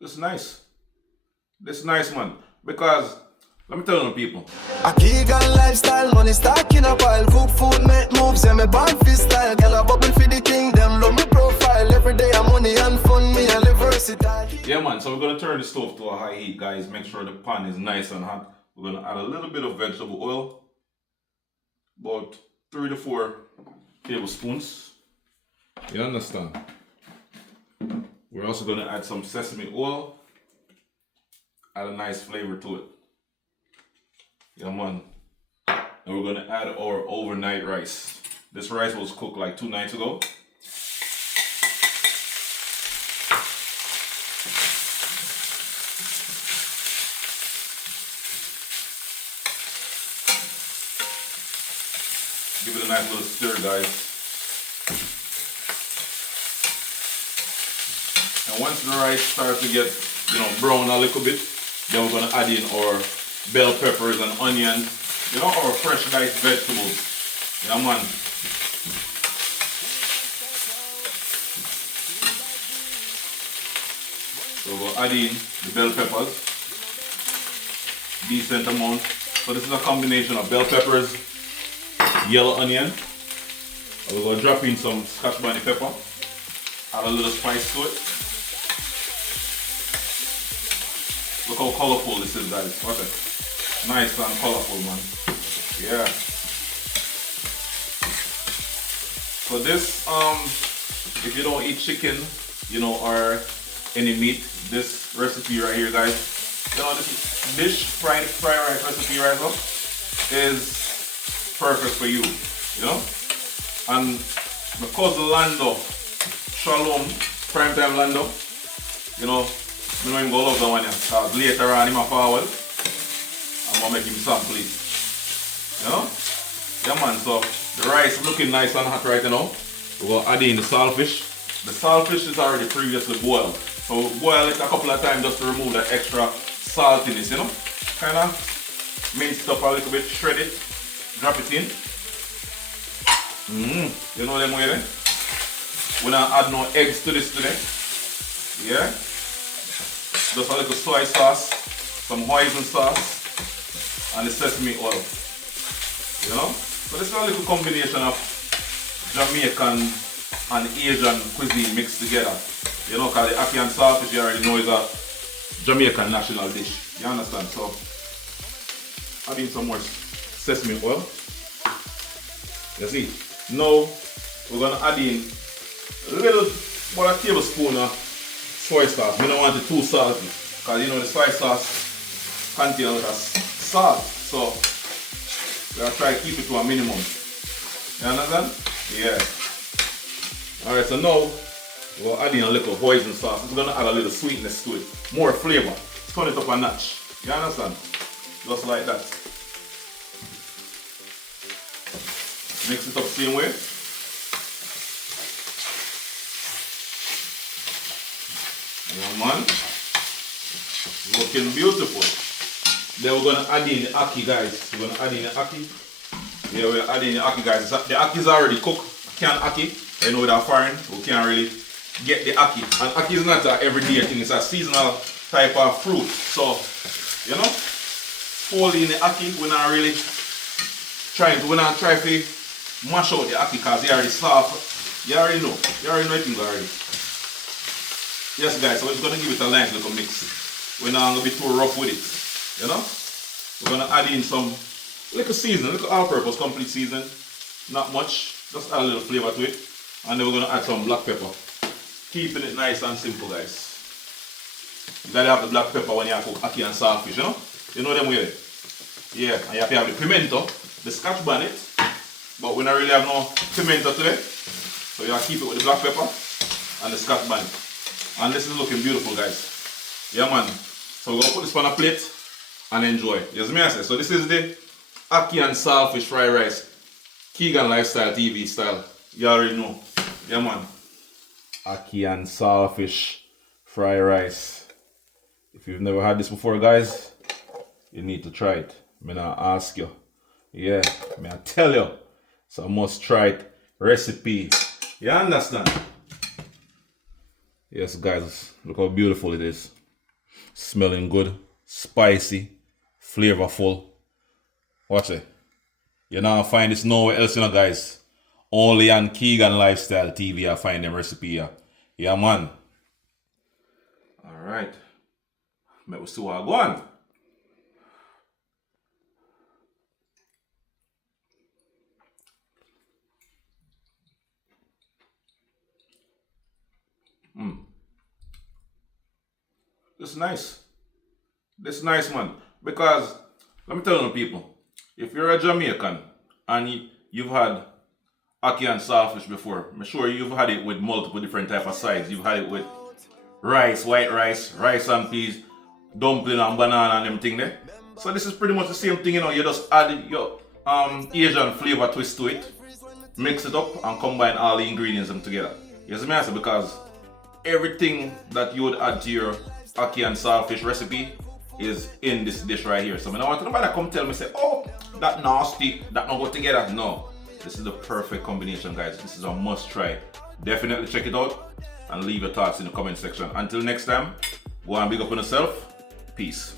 This nice. This nice, man. Because, let me tell you people. Ackee got lifestyle, money stack in a pile. Cook food, make moves, yeah, me born for style. Girl a bubble for the king, them love me profile. Every day I'm money and fun, me a live versatile. Yeah, man, so we're gonna turn the stove to a high heat, guys. Make sure the pan is nice and hot. We're gonna add a little bit of vegetable oil. About 3 to 4 tablespoons. You understand? We're also gonna add some sesame oil. Add a nice flavor to it. Yeah, man. And we're gonna add our overnight rice. This rice was cooked like 2 nights ago. Give it a nice little stir, guys. And once the rice starts to get, brown a little bit, then we're gonna add in our bell peppers and onions, our fresh diced vegetables. Yeah, man. So we'll add in the bell peppers, decent amount. So this is a combination of bell peppers, yellow onion. And we're gonna drop in some scotch bonnet pepper, add a little spice to it. Look how colorful this is, guys. Watch it. Nice and colorful, man. Yeah. So this, if you don't eat chicken, or any meat, this recipe right here, guys, this dish fried rice recipe right now is perfect for you, And my cousin Lando, Shalom, primetime Lando, I know him go love that one, because later on him a forward, I'm gonna make him sample it. Yeah, man, so the rice looking nice and hot right now. We're gonna add in the saltfish. The saltfish is already previously boiled. So boil it a couple of times just to remove that extra saltiness, Kind of mince it up a little bit, shred it, drop it in. You know them way there? We're not add no eggs to this today. Yeah? Just a little soy sauce, some hoisin sauce, and the sesame oil. So this is a little combination of Jamaican and Asian cuisine mixed together. Because the Ackee and Saltfish you already know is a Jamaican national dish. You understand? So add in some more sesame oil. You see? Now we're gonna add in about a tablespoon of soy sauce. We don't want it too salty, because the soy sauce contains a lot of salt. So we're gonna try to keep it to a minimum. You understand? Yeah. Alright, so now we'll add in a little hoisin sauce. It's gonna add a little sweetness to it, more flavor. Turn it up a notch. You understand? Just like that. Mix it up same way. Yeah, man. Looking beautiful. Then we're gonna add in the ackee, guys. We're gonna add in the ackee. Yeah, we're adding the ackee, guys. The ackee is already cooked. Canned ackee. You know, they're foreign. We can't really get the ackee. And ackee is not an everyday thing. It's a seasonal type of fruit. So, folding the ackee, we're not really trying to mash out the ackee because they already soft. You already know. You already know things already. Yes, guys, so we're just going to give it a nice little mix. We're not going to be too rough with it. We're going to add in some little seasoning, little all-purpose complete seasoning. Not much. Just add a little flavor to it. And then we're going to add some black pepper. Keeping it nice and simple, guys. You gotta have the black pepper when you cook ackee and saltfish, You know them way. Yeah, and you have to have the pimento, the scotch bonnet. But we don't really have no pimento today. So you have to keep it with the black pepper and the scotch bonnet. And this is looking beautiful, guys. Yeah, man. So we're going to put this on a plate and enjoy. Yes, me I say. So this is the Ackee and Saltfish Fried Rice. Keegan Lifestyle TV style. You already know. Yeah, man. Ackee and Saltfish Fried Rice. If you've never had this before, guys, you need to try it. I'm gonna ask you. Yeah, I'm gonna tell you. So I must try it. Recipe. You understand? Yes, guys, look how beautiful it is. Smelling good, spicy, flavorful. Watch it. You're not find this nowhere else, you know, guys. Only on Keegan Lifestyle TV I find them recipe here. Yeah, man. Alright. Let me see what I go on. This is nice. This is nice, man. Because, let me tell you people, if you're a Jamaican and you've had Ackee and Saltfish before, I'm sure you've had it with multiple different type of sides. You've had it with rice, white rice, rice and peas, dumpling and banana and everything there. So this is pretty much the same thing, you know. You just add your Asian flavor twist to it, mix it up and combine all the ingredients them together. You see me answer? Because everything that you would add to your Ackee and Saltfish recipe is in this dish right here. So I don't want nobody to come tell me, say, oh, that nasty, that not go together. No, this is the perfect combination, guys. This is a must try. Definitely check it out and leave your thoughts in the comment section. Until next time, go and big up on yourself. Peace.